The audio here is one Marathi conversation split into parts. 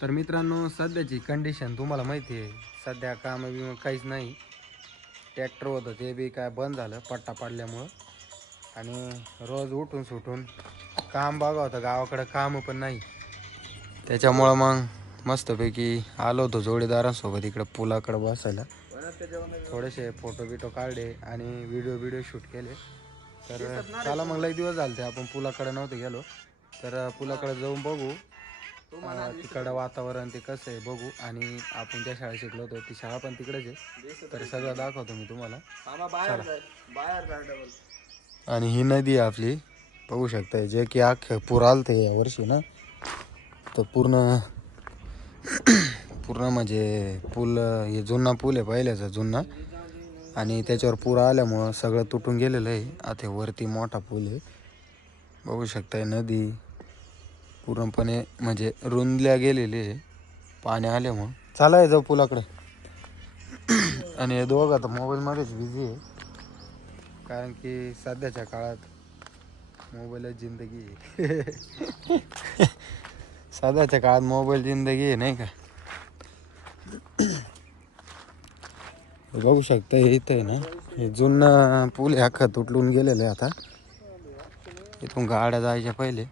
तर मित्रांनो, सध्याची कंडिशन तुम्हाला माहिती आहे. सध्या काम बिम काहीच नाही. ट्रॅक्टर होतं ते बी काय बंद झालं पट्टा पाडल्यामुळं. आणि रोज उठून सुटून काम बघा होतं, गावाकडं काम पण नाही. त्याच्यामुळं मग मस्तपैकी आलो होतो जोडीदारांसोबत इकडं पुलाकडं बसायला. थोडेसे फोटो बिटो काढले आणि व्हिडिओ शूट केले. तर चला मग लई दिवस झाले ते आपण पुलाकडे नव्हते गेलो. तर पुलाकडे जाऊन बघू तिकडं वातावरण ते कसं आहे बघू. आणि आपण ज्या शाळेत शिकलो होतो ती शाळा पण तिकडेच आहे. तर सगळं दाखवतो मी तुम्हाला. आणि ही नदी आहे आपली, बघू शकताय. जे की अख्खं पूर आलतं यावर्षी ना, तर पूर्ण म्हणजे पूल, हे जुना पूल आहे पहिल्याचा जुना, आणि त्याच्यावर पूर आल्यामुळं सगळं तुटून गेलेलं आहे. आता वरती मोठा पूल आहे, बघू शकताय. नदी पूर्णपणे म्हणजे रुंदल्या गेलेली आहे पाणी आल्यामुळं. चालाय जाऊ पुलाकडे. आणि हे दोघं आता मोबाईलमध्येच बिझी आहे, कारण की सध्याच्या काळात मोबाईलच जिंदगी आहे. सध्याच्या काळात मोबाईल जिंदगी आहे, नाही का. बघू शकता हे इथं आहे ना, हे जुना पूल आहे, अख्खा तुटलून गेलेलं आहे. आता इथून गाड्या जायच्या पहिले.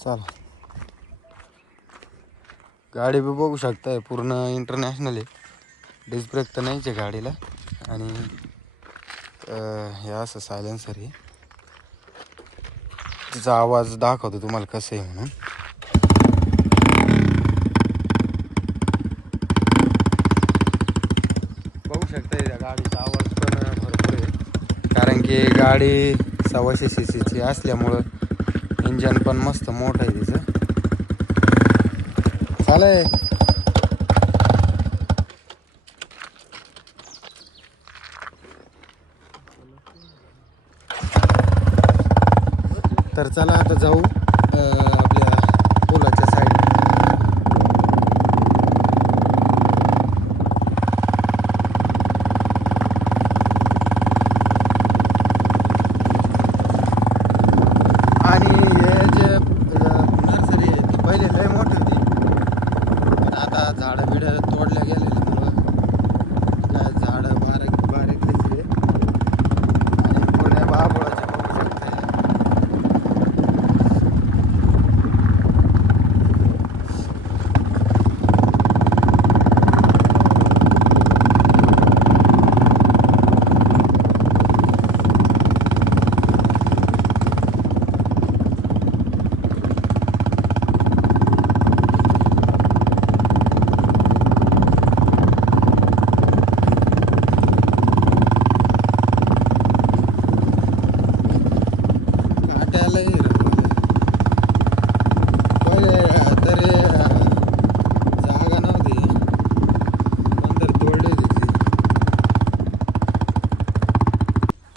चला, गाडी बी बघू शकताय पूर्ण इंटरनॅशनल आहे. डिस्क ब्रेक तर नाहीच आहे गाडीला. आणि हे असं सायलेन्सर आहे. तिचा आवाज दाखवतो तुम्हाला कसं आहे म्हणून. बघू शकता त्या गाडीचा आवाज पण भरपूर आहे, कारण की गाडी 125 CCची असल्यामुळं इंजन पण मस्त मोठं आहे तिचं. चालेल. तर चला आता जाऊ आपल्या पुलाच्या साईड. आणि हे जे नर्सरी आहे ती पहिले लय मोठी होती, पण आता झाडं बिडं तोडल्या गेलेली मुलं काय झाडं बारीक बारीक दिसले. आणि पूर्ण बाबुळाचे बघू शकते.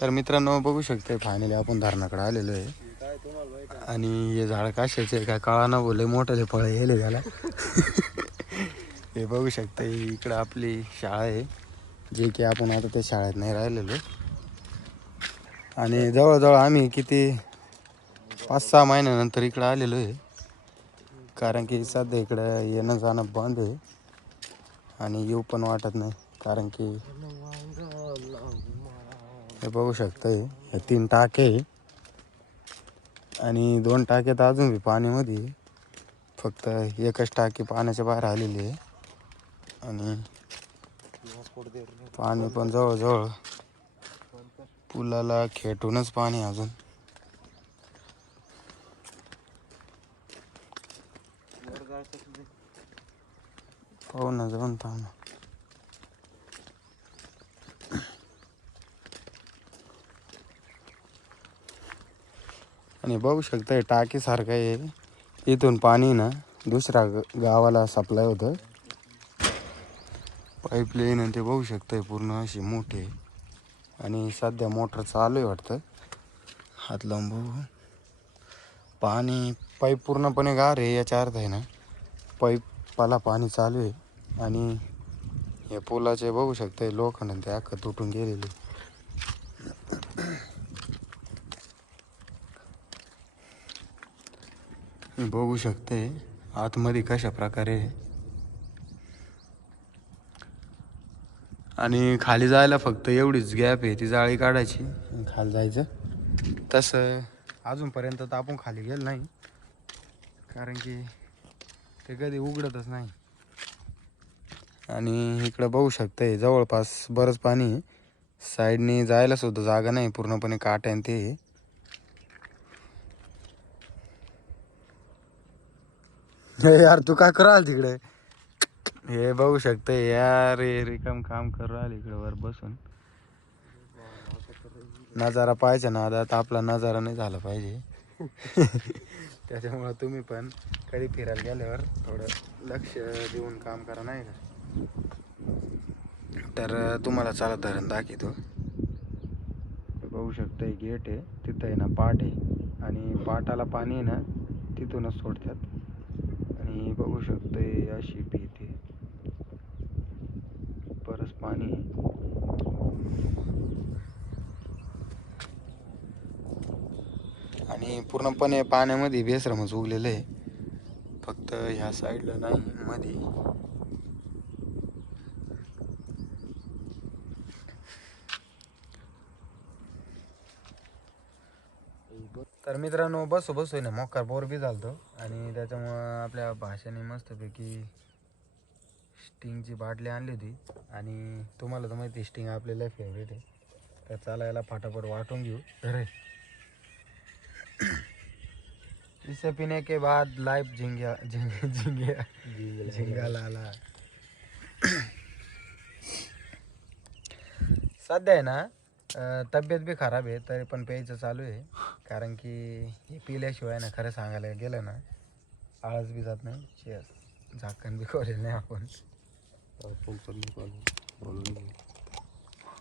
तर मित्रांनो, बघू शकते फायनली आपण धरणाकडे आलेलो आहे. आणि हे झाड कशाचे काय कळाना, बोले मोठे फळ गेले झाला. हे बघू शकते इकडं आपली शाळा आहे, जे की आपण आता त्या शाळेत नाही राहिलेलो. आणि जवळजवळ आम्ही किती 5-6 महिन्यानंतर इकडं आलेलो आहे, कारण की सध्या इकडं येणं जाणं बंद आहे. आणि येऊ पण वाटत नाही, कारण की हे बघू शकताय हे 3 टाके आहे. आणि 2 टाक्यात अजून बी पाण्यामध्ये, फक्त एकच टाकी पाण्याच्या बाहेर आलेली आहे. आणि पाणी पण जवळजवळ पुलाला खेटूनच पाणी अजून. पाहू ना, जाऊन थांब. आणि बघू शकता टाकी सारखं आहे. इथून पाणी ना दुसऱ्या गावाला सप्लाय होतं, पाईपलाईन. आणि ते बघू शकताय पूर्ण अशी मोठी आहे. आणि सध्या मोटर चालू आहे वाटतं. हात लावून बघू. पाणी पाईप पूर्णपणे गार आहे, याचा अर्थ आहे ना पाईपाला पाणी चालू आहे. आणि हे पुलाचे बघू शकता लोखंड ते अख्खं तुटून गेलेले. बघू शकते आतमध्ये कशा प्रकारे. आणि खाली जायला फक्त एवढीच गॅप आहे, ती जाळी काढायची खाली जायचं. तसं अजूनपर्यंत तर आपण खाली गेलो नाही, कारण की ते कधी उघडतच नाही. आणि इकडं बघू शकते जवळपास बरंच पाणी आहे. साईडने जायला सुद्धा जागा नाही, पूर्णपणे काट्यान ते. यार तू काय कराल तिकडे? हे बघू शकते यार, रिकाम काम करू राहिले इकडे वर बसून. नजारा पाहिजे ना, आता आपला नजारा नाही झाला पाहिजे. त्याच्यामुळं तुम्ही पण कधी फिरायला गेल्यावर थोडं लक्ष देऊन काम करा, नाही का? तर तुम्हाला चालत धरण दाखवतो. बघू शकता गेट आहे, तिथं आहे ना पाट आहे, आणि पाटाला पाणी आहे ना तिथूनच सोडतात. आणि बघू शकते अशी भीती बरंच पाणी आहे. आणि पूर्णपणे पाण्यामध्ये बेसरमच उगलेलं आहे, फक्त ह्या साईडला नाही मध्ये. तर मित्रांनो बसू आहे ना मोकार बोर बी झालतो, आणि त्याच्यामुळं आपल्या भाषेने मस्तपैकी स्टिंगची बाटली आणली होती. आणि तुम्हाला तर माहिती स्टिंग आपल्याला फेवरेट आहे, तर चला याला फटाफट वाटून घेऊ. अरे इसे पीने के बाद लाइफ झिंगा झिंगा झिंगा लाला. सध्या आहे ना तब्येत बी खराब आहे, तरी पण प्यायचं चालू आहे, कारण की हे पिल्याशिवाय ना खरं सांगायला गेलं ना आळस बी जात नाही. चेस झाकण बी खोलेल नाही आपण.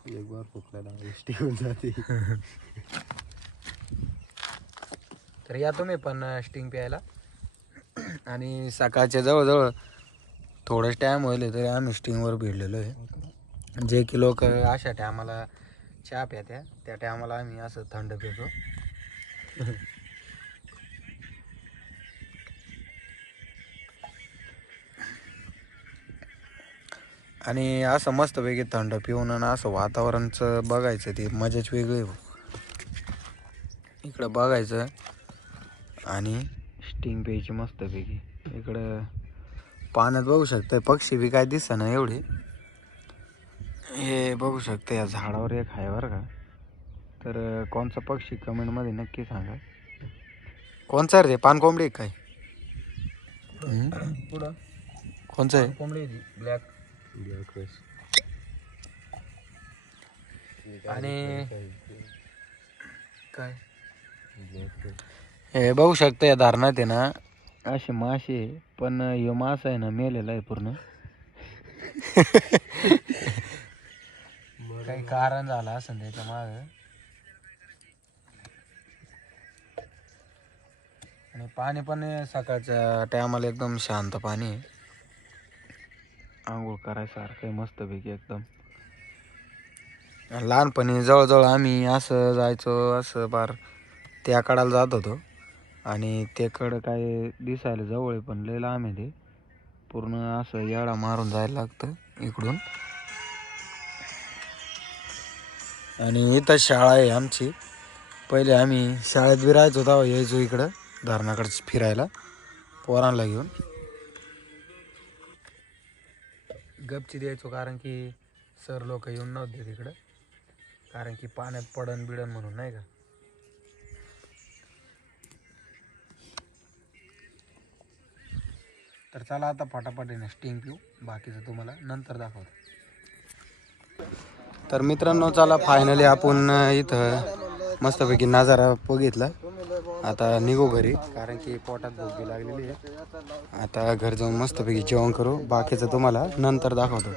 एक बार फुकला स्टिंग जाते. तर या तुम्ही पण स्टिंग प्यायला. आणि सकाळच्या जवळजवळ थोडाच टाईम होईल तरी आम्ही स्टिंगवर भिडलेलो आहे. जे की लोक अशा टायमाला चहा प्यात्या, त्या टायमाला आम्ही असं थंड पितो. आणि असं मस्तपैकी थंड पिऊन आणि असं वातावरणचं बघायचं, ती मजाच वेगळी हो. इकडं बघायचं आणि स्टिंग प्यायची मस्तपैकी. इकडं पाण्यात बघू शकता पक्षी बी काय दिसत ना एवढे. हे बघू शकता या झाडावर एक आहे बरं का. तर कोणचा पक्षी कमेंटमध्ये नक्की सांगा. कोणचा रे? पानकोंबडी काय? पुढं कोणचं आहे? कोंबडी ब्लॅक ब्लॅक. आणि काय हे बघू शकता या धरणात आहे ना असे मासे, पण ह्यो मासा आहे ना मेलेला आहे पूर्ण. काही कारण झालं असं त्याच्या माग. आणि पाणी पण सकाळच्या टायमाला एकदम शांत पाणी आहे, आंघोळ करायसारखं मस्तपैकी एकदम. लहानपणी जवळजवळ आम्ही असं जायचो, असं बार त्या कडाला जात होतो. आणि त्याकडं काय दिसायला जवळ आहे पण लय लांब आहे ते, पूर्ण असं येडा मारून जायला लागतं इकडून. आणि इथं शाळा आहे आमची. पहिले आम्ही शाळेत बी राहायचो तेव्हा यायचो इकडं धरणाकडे फिरायला पोरांना घेऊन. गपची द्यायचो, कारण की सर लोक येऊन नव्हते तिकडं, कारण की पाण्यात पडन बिडन म्हणून, नाही का. तर चला आता फटाफटीने स्टिंग पिऊ, बाकीचं तुम्हाला नंतर दाखवतो. तर मित्रांनो चला फायनली आपण इथं मस्तपैकी नजारा बघितला. आता निघू घरी, कारण की पोटात भूक बी लागलेली आहे. आता घर जाऊन मस्तपैकी जेवण करू, बाकीचं तुम्हाला नंतर दाखवतो.